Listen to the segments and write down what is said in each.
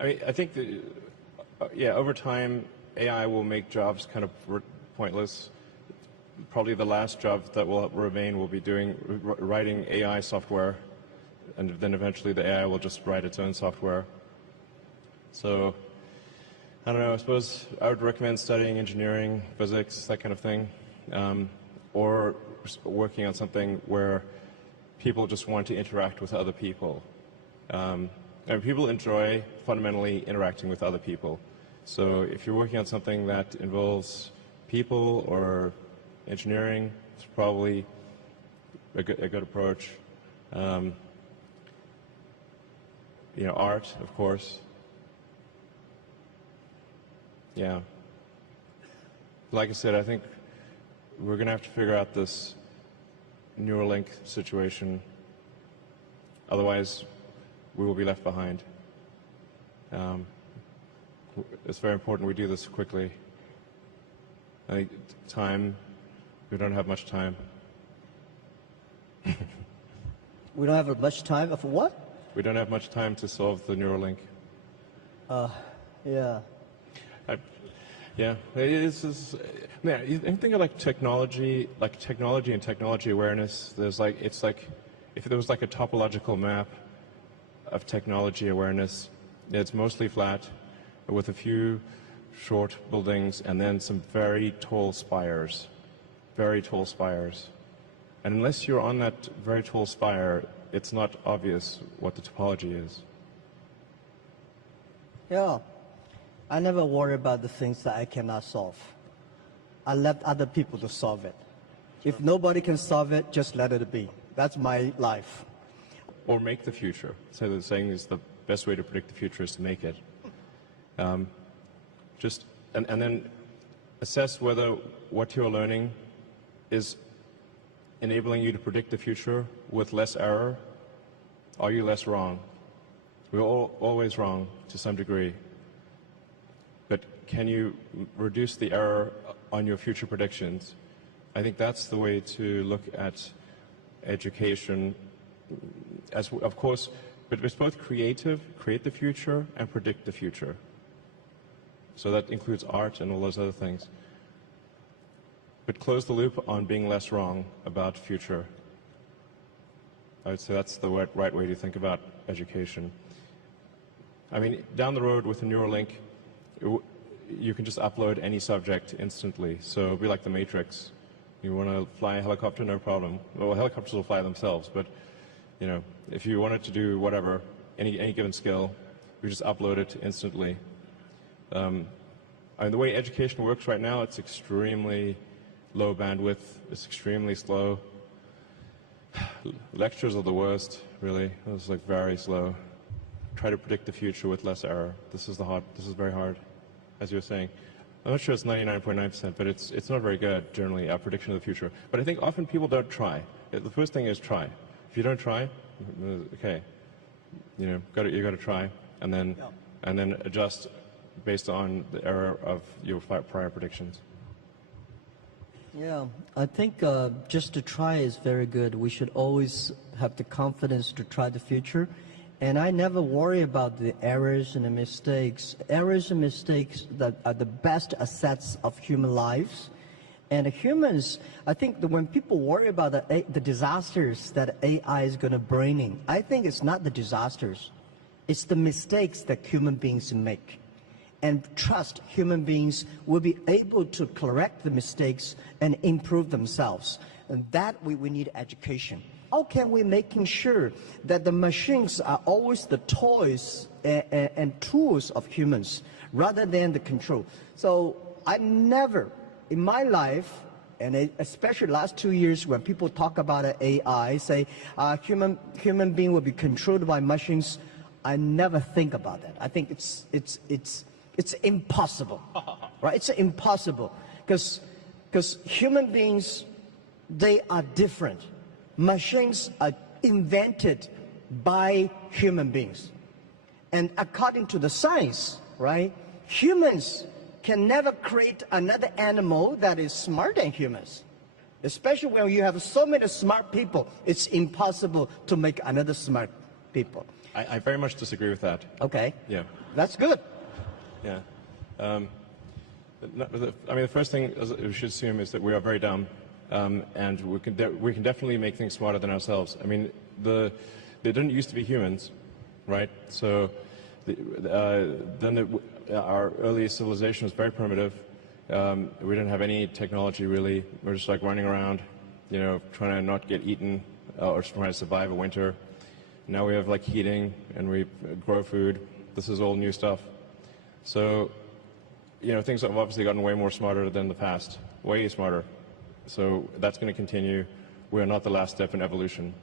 I think that, yeah, over time, AI will make jobs kind of pointless. Probably the last job that will remain will be writing AI software, and then eventually the AI will just write its own software. So, I don't know, I suppose I would recommend studying engineering, physics, that kind of thing, or working on something where people just want to interact with other people. And people enjoy fundamentally interacting with other people. So if you're working on something that involves people or engineering, it's probably a good approach. You know, art, of course. Yeah. Like I said, I think we're going to have to figure out this Neuralink situation. Otherwise, we will be left behind. It's very important we do this quickly. I think we don't have much time. We don't have much time for what? We don't have much time to solve the Neuralink. Yeah. Yeah, man, you think of like technology and technology awareness. It's like if there was like a topological map of technology awareness, it's mostly flat, with a few short buildings and then some very tall spires. And unless you're on that very tall spire, it's not obvious what the topology is. Yeah. I never worry about the things that I cannot solve. I let other people to solve it. Sure. If nobody can solve it, just let it be. That's my life. Or make the future. So the saying is the best way to predict the future is to make it. And then assess whether what you're learning is enabling you to predict the future with less error. Are you less wrong? We're always wrong to some degree. But can you reduce the error on your future predictions? I think that's the way to look at education. Of course, but it's both create the future, and predict the future. So that includes art and all those other things. But close the loop on being less wrong about future. I would say that's the right way to think about education. I mean, down the road with a Neuralink, you can just upload any subject instantly. So it'll be like the Matrix. You want to fly a helicopter, no problem. Well, helicopters will fly themselves, but you know, if you wanted to do whatever, any given skill, you just upload it instantly. I mean, the way education works right now, it's extremely low bandwidth. It's extremely slow. Lectures are the worst, really. It's like very slow. Try to predict the future with less error. This is very hard, as you were saying. I'm not sure it's 99.9%, but it's not very good, generally, our prediction of the future. But I think often people don't try. The first thing is try. If you don't try, okay, you know, you got to try, and then adjust based on the error of your prior predictions. Yeah, I think just to try is very good. We should always have the confidence to try the future. And I never worry about the errors and the mistakes. Errors and mistakes that are the best assets of human lives. And humans, I think that when people worry about the disasters that AI is going to bring in, I think it's not the disasters. It's the mistakes that human beings make. And trust human beings will be able to correct the mistakes and improve themselves. And that we need education. How can we making sure that the machines are always the toys and tools of humans rather than the control? So I never, in my life, and especially last 2 years when people talk about AI, say human being will be controlled by machines, I never think about that. I think it's impossible, right? It's impossible because human beings, they are different. Machines are invented by human beings. And according to the science, right, humans can never create another animal that is smarter than humans. Especially when you have so many smart people, it's impossible to make another smart people. I very much disagree with that. Okay. Yeah. That's good. Yeah. I mean, the first thing we should assume is that we are very dumb, and we can definitely make things smarter than ourselves. I mean, there didn't used to be humans, right? So our early civilization was very primitive. We didn't have any technology really. We're just like running around, you know, trying to not get eaten or trying to survive a winter. Now we have like heating and we grow food. This is all new stuff. So, you know, things have obviously gotten way more smarter than the past, way smarter. So that's going to continue. We are not the last step in evolution.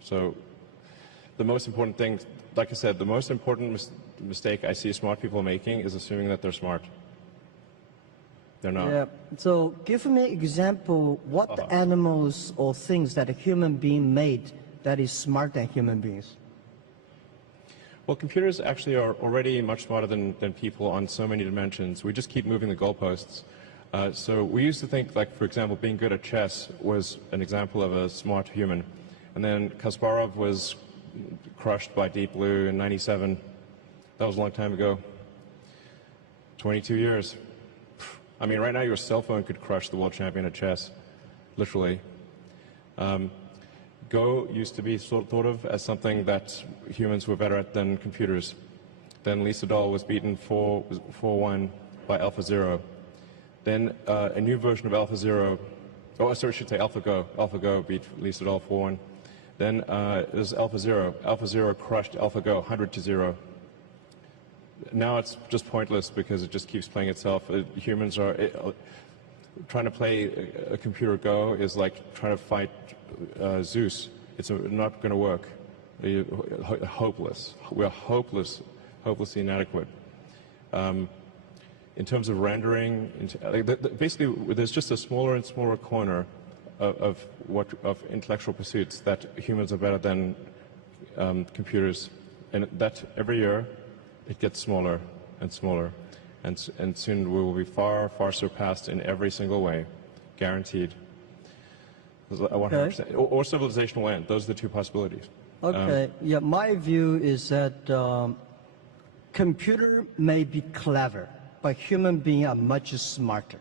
So the most important thing, like I said, the most important mistake I see smart people making is assuming that they're smart. They're not. Yeah. So give me an example, what the animals or things that a human being made that is smarter than human beings? Well, computers actually are already much smarter than people on so many dimensions. We just keep moving the goalposts. So we used to think, like, for example, being good at chess was an example of a smart human. And then Kasparov was crushed by Deep Blue in '97. That was a long time ago. 22 years. I mean, right now your cell phone could crush the world champion at chess, literally. Go used to be thought of as something that humans were better at than computers. Then Lee Sedol was beaten 4-1 by AlphaZero. Then a new version of AlphaZero, I should say AlphaGo. AlphaGo beat Lee Sedol 4-1. Then there's AlphaZero. AlphaZero crushed AlphaGo 100-0. Now it's just pointless because it just keeps playing itself. Humans are trying to play a computer Go is like trying to fight Zeus. It's not going to work. Hopeless. We're hopelessly inadequate. In terms of rendering, basically, there's just a smaller and smaller corner of intellectual pursuits that humans are better than computers, and that every year it gets smaller and smaller, and soon we will be far, far surpassed in every single way, guaranteed. 100%. Or civilization will end. Those are the two possibilities. Okay. Yeah, my view is that computer may be clever, but human beings are much smarter.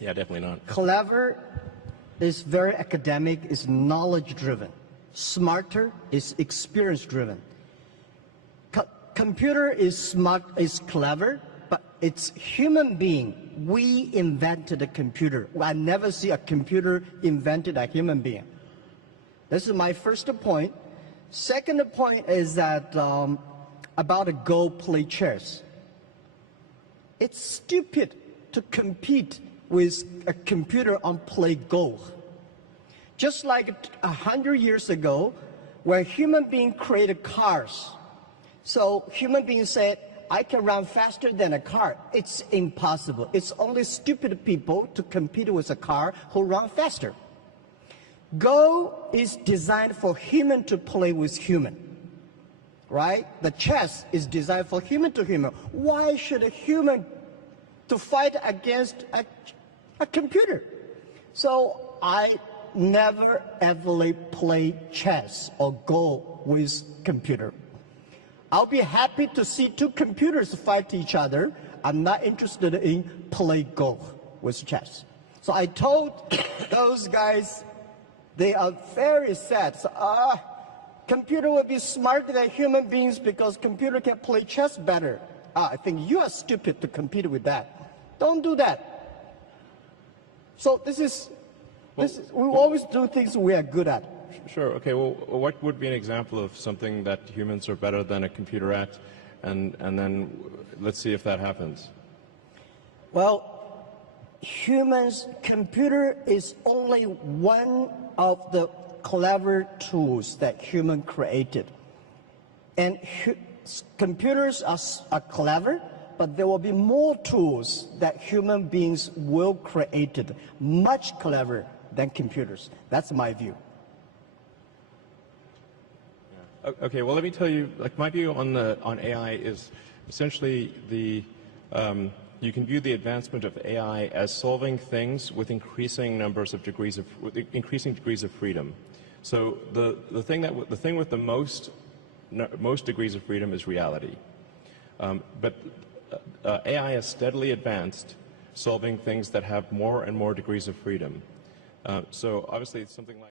Yeah, definitely not. Clever is very academic, is knowledge-driven. Smarter is experience-driven. Computer is smart, is clever, but it's human being. We invented a computer. I never see a computer invented a human being. This is my first point. Second point is that about a Go play chess. It's stupid to compete with a computer on play Go. Just like 100 years ago, when human beings created cars, so human beings said, I can run faster than a car. It's impossible. It's only stupid people to compete with a car who run faster. Go is designed for human to play with human, right? The chess is designed for human to human. Why should a human to fight against a computer? So I never ever play chess or Go with computer. I'll be happy to see two computers fight each other. I'm not interested in play Go with chess. So I told those guys, they are very sad. So, computer will be smarter than human beings because computer can play chess better. I think you are stupid to compete with that. Don't do that. So we always do things we are good at. Sure. Okay. Well, what would be an example of something that humans are better than a computer at, and then let's see if that happens. Well, computer is only one of the clever tools that human created, and computers are clever, but there will be more tools that human beings will create, much clever than computers. That's my view. Okay, well, let me tell you, like, my view on AI is essentially you can view the advancement of AI as solving things with increasing degrees of freedom. So the thing with the most most degrees of freedom is reality. But AI has steadily advanced, solving things that have more and more degrees of freedom. So obviously it's something like